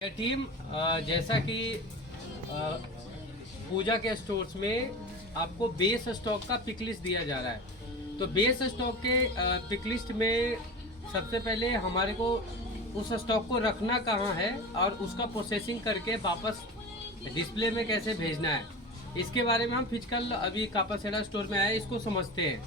यह टीम जैसा कि पूजा के स्टोर्स में आपको बेस स्टॉक का पिक लिस्ट दिया जा रहा है। तो बेस स्टॉक के पिक लिस्ट में सबसे पहले हमारे को उस स्टॉक को रखना कहाँ है और उसका प्रोसेसिंग करके वापस डिस्प्ले में कैसे भेजना है, इसके बारे में हम फिजिकल अभी कापासेड़ा स्टोर में आए इसको समझते हैं।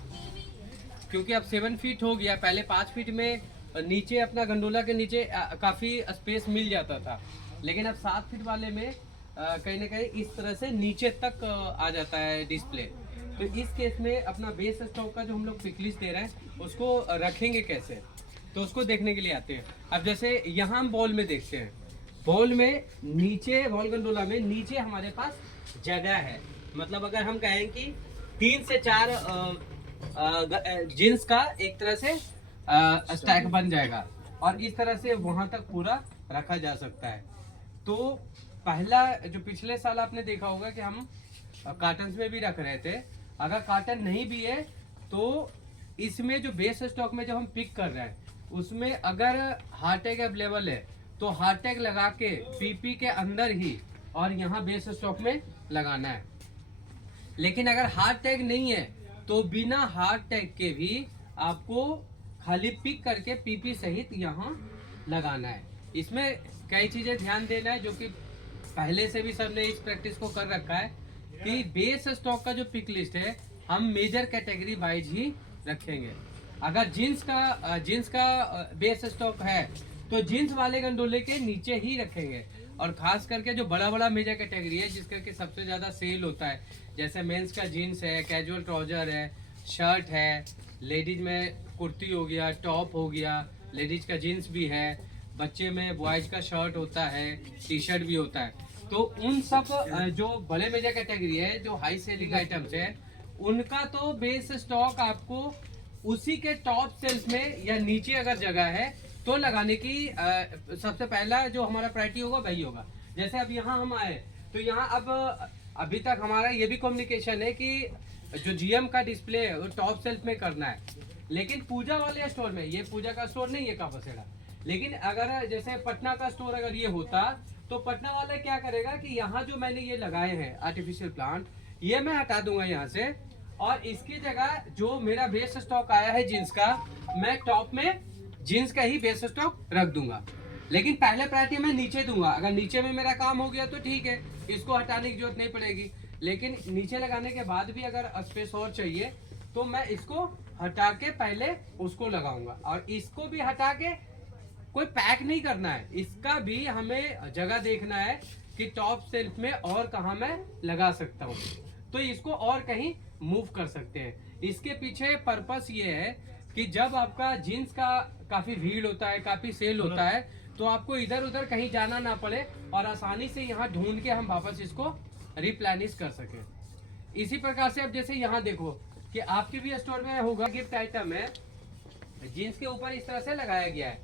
क्योंकि अब 7 फीट हो गया, पहले 5 फीट में नीचे अपना गंडोला के नीचे काफ़ी स्पेस मिल जाता था, लेकिन अब 7 फीट वाले में कहीं ना कहीं इस तरह से नीचे तक आ जाता है डिस्प्ले। तो इस केस में अपना बेस स्टॉक का जो हम लोग पिक लिस्ट दे रहे हैं उसको रखेंगे कैसे, तो उसको देखने के लिए आते हैं। अब जैसे यहाँ हम बॉल में देखते हैं, बॉल में नीचे बॉल गंडोला में नीचे हमारे पास जगह है। मतलब अगर हम कहें कि 3 से 4 जींस का एक तरह से स्टैक बन जाएगा और इस तरह से वहां तक पूरा रखा जा सकता है। तो पहला जो पिछले साल आपने देखा होगा कि हम कार्टन में भी रख रहे थे, अगर कार्टन नहीं भी है तो इसमें जो बेस स्टॉक में जब हम पिक कर रहे हैं उसमें अगर हार्ड टैग अवेलेबल है तो हार्ड टैग लगा के पीपी के अंदर ही और यहाँ बेस स्टॉक में लगाना है। लेकिन अगर हार्ड टैग नहीं है तो बिना हार्ड टैग के भी आपको खाली पिक करके पीपी सहित यहाँ लगाना है। इसमें कई चीजें ध्यान देना है जो कि पहले से भी सबने इस प्रैक्टिस को कर रखा है कि बेस स्टॉक का जो पिक लिस्ट है हम मेजर कैटेगरी वाइज ही रखेंगे। अगर जींस का बेस स्टॉक है तो जींस वाले गंडोले के नीचे ही रखेंगे। और खास करके जो बड़ा बड़ा मेजर कैटेगरी है जिसका कि सबसे ज़्यादा सेल होता है, जैसे मेंस का जीन्स है, कैजुअल ट्राउजर है, शर्ट है, लेडीज में कुर्ती हो गया, टॉप हो गया, लेडीज का जीन्स भी है, बच्चे में बॉयज का शर्ट होता है, टी शर्ट भी होता है। तो उन सब जो बड़े मेजर कैटेगरी है, जो हाई सेलिंग आइटम्स है, उनका तो बेस स्टॉक आपको उसी के टॉप सेल्स में या नीचे अगर जगह है तो लगाने की सबसे पहला जो हमारा प्रायोरिटी होगा वही होगा। जैसे अब यहाँ हम आए तो यहाँ अब अभी तक हमारा ये भी कम्युनिकेशन है कि जो जीएम का डिस्प्ले है वो टॉप सेल्फ में करना है। लेकिन पूजा वाले स्टोर में, ये पूजा का स्टोर नहीं है कापासेड़ा, लेकिन अगर जैसे पटना का स्टोर अगर ये होता तो पटना वाले क्या करेगा कि यहाँ जो मैंने ये लगाए हैं आर्टिफिशियल प्लांट, ये मैं हटा दूंगा यहाँ से और इसकी जगह जो मेरा बेस स्टॉक आया है जींस का, मैं टॉप में जीन्स का ही बेस स्टॉक रख दूंगा। लेकिन पहले प्रायोरिटी मैं नीचे दूंगा। अगर नीचे में मेरा काम हो गया तो ठीक है, इसको हटाने की जरूरत नहीं पड़ेगी। लेकिन नीचे लगाने के बाद भी अगर स्पेस और चाहिए तो मैं इसको हटा के पहले उसको लगाऊंगा। और इसको भी हटा के कोई पैक नहीं करना है, इसका भी हमें जगह देखना है कि टॉप सेल्फ में और कहाँ मैं लगा सकता हूँ, तो इसको और कहीं मूव कर सकते हैं। इसके पीछे पर्पस ये है कि जब आपका जीन्स का काफी भीड़ होता है, काफी सेल होता है, तो आपको इधर उधर कहीं जाना ना पड़े और आसानी से यहाँ ढूंढ के हम वापस इसको रिप्लेनिश कर सके। इसी प्रकार से अब जैसे यहाँ देखो कि आपके भी स्टोर में होगा, गिफ्ट आइटम है, जीन्स के ऊपर इस तरह से लगाया गया है,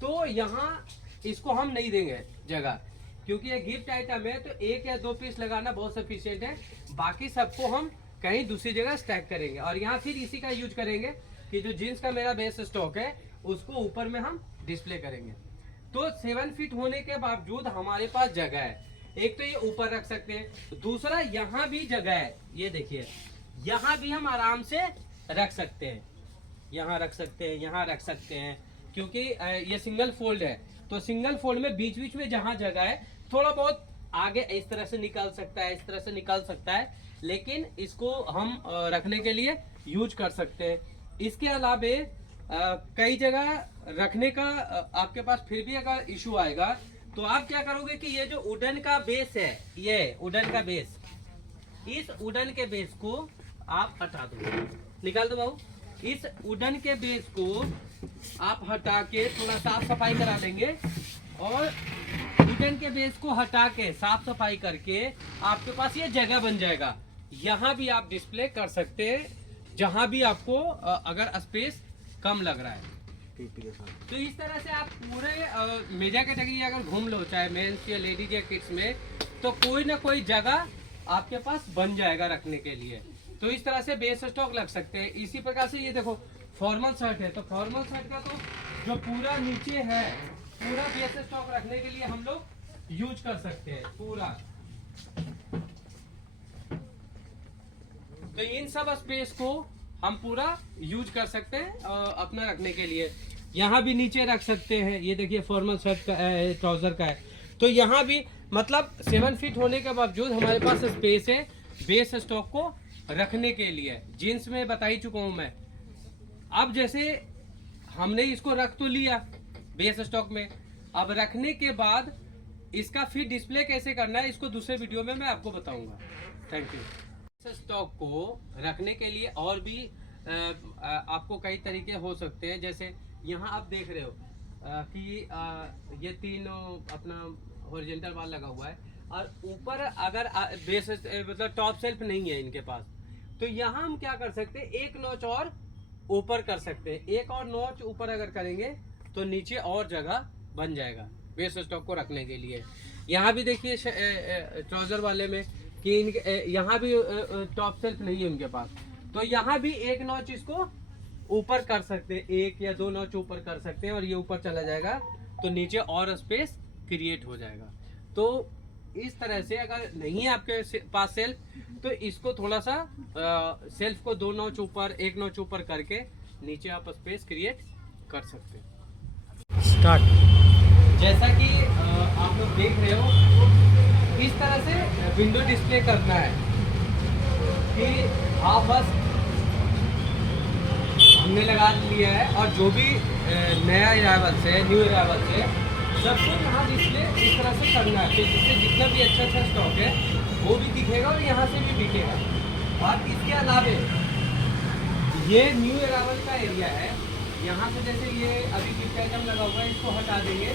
तो यहाँ इसको हम नहीं देंगे जगह, क्योंकि ये गिफ्ट आइटम है तो 1 या 2 पीस लगाना बहुत सफिशियंट है। बाकी सबको हम कहीं दूसरी जगह स्टैक करेंगे और यहाँ फिर इसी का यूज करेंगे कि जो जीन्स का मेरा बेस स्टॉक है उसको ऊपर में हम डिस्प्ले करेंगे। तो 7 फीट होने के बावजूद हमारे पास जगह है। एक तो ये ऊपर रख सकते हैं, दूसरा यहाँ भी जगह है, ये देखिए यहाँ भी हम आराम से रख सकते हैं, यहाँ रख सकते हैं, यहाँ रख सकते हैं, क्योंकि ये सिंगल फोल्ड है। तो सिंगल फोल्ड में बीच बीच में जहाँ जगह है थोड़ा बहुत आगे इस तरह से निकल सकता है, इस तरह से निकल सकता है, लेकिन इसको हम रखने के लिए यूज कर सकते हैं। इसके अलावे कई जगह रखने का आपके पास फिर भी अगर इशू आएगा तो आप क्या करोगे कि ये जो वुडन का बेस है, ये वुडन का बेस, इस वुडन के बेस को आप हटा दो, निकाल दो बाबू। इस वुडन के बेस को आप हटा के थोड़ा साफ सफाई करा देंगे और वुडन के बेस को हटा के साफ सफाई करके आपके पास ये जगह बन जाएगा। यहाँ भी आप डिस्प्ले कर सकते हैं जहाँ भी आपको अगर स्पेस कम लग रहा है। तो इस तरह से आप पूरे मेजर कैटेगरी अगर घूम लो, चाहे मेंस या लेडीज या किड्स में, तो कोई ना कोई जगह आपके पास बन जाएगा रखने के लिए। तो इस तरह से बेस स्टॉक लग सकते हैं। इसी प्रकार से ये देखो फॉर्मल शर्ट है, तो फॉर्मल शर्ट का तो जो पूरा नीचे है पूरा बेस स्टॉक रखने के लिए हम लोग यूज कर सकते हैं पूरा। तो इन सब स्पेस को हम पूरा यूज कर सकते हैं अपना रखने के लिए। यहाँ भी नीचे रख सकते हैं, ये देखिए फॉर्मल शर्ट का ट्राउजर का है। तो यहाँ भी मतलब 7 फीट होने के बावजूद हमारे पास स्पेस है बेस स्टॉक को रखने के लिए। जीन्स में बता ही चुका हूँ मैं। अब जैसे हमने इसको रख तो लिया बेस स्टॉक में, अब रखने के बाद इसका फिर डिस्प्ले कैसे करना है इसको दूसरे वीडियो में मैं आपको बताऊंगा। Thank you. स्टॉक को रखने के लिए और भी आपको कई तरीके हो सकते हैं। जैसे यहाँ आप देख रहे हो कि ये 3 अपना हॉरिजॉन्टल बार लगा हुआ है और ऊपर अगर बेस मतलब टॉप सेल्फ नहीं है इनके पास, तो यहाँ हम क्या कर सकते हैं, एक नॉच और ऊपर कर सकते हैं। एक और नॉच ऊपर अगर करेंगे तो नीचे और जगह बन जाएगा बेस स्टॉक को रखने के लिए। यहाँ भी देखिए ट्राउजर वाले में कि यहाँ भी टॉप सेल्फ नहीं है उनके पास, तो यहाँ भी एक नॉच इसको ऊपर कर सकते हैं, 1 या 2 नॉच ऊपर कर सकते हैं और ये ऊपर चला जाएगा तो नीचे और स्पेस क्रिएट हो जाएगा। तो इस तरह से अगर नहीं है आपके पास सेल्फ तो इसको थोड़ा सा सेल्फ को 2 नॉच ऊपर 1 नॉच ऊपर करके नीचे आप स्पेस क्रिएट कर सकते हैं। स्टार्ट। जैसा कि आप लोग देख रहे हो इस तरह से विंडो डिस्प्ले करना है कि आप बस हमने लगा लिया है और जो भी नया अराइवल से न्यू अराइवल से सबको यहाँ डिस्प्ले इस तरह से करना है, तो जिससे जितना भी अच्छा स्टॉक है वो भी दिखेगा और यहाँ से भी दिखेगा। और इसके अलावे ये न्यू अराइवल का एरिया है, यहाँ से जैसे ये अभी गिफ्ट आइटम लगा हुआ है इसको हटा देंगे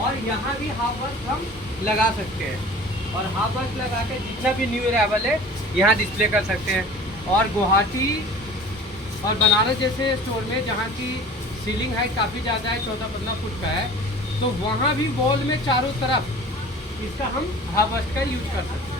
और यहाँ भी हाफ वर्क हम लगा सकते हैं और हाफ वर्क लगा के जितना भी न्यू अराइवल है यहाँ डिस्प्ले कर सकते हैं। और गुवाहाटी और बनारस जैसे स्टोर में जहाँ की सीलिंग हाइट काफ़ी ज़्यादा है, 14-15 फुट का है, तो वहाँ भी वॉल में चारों तरफ इसका हम हाफ वर्क का यूज कर सकते हैं।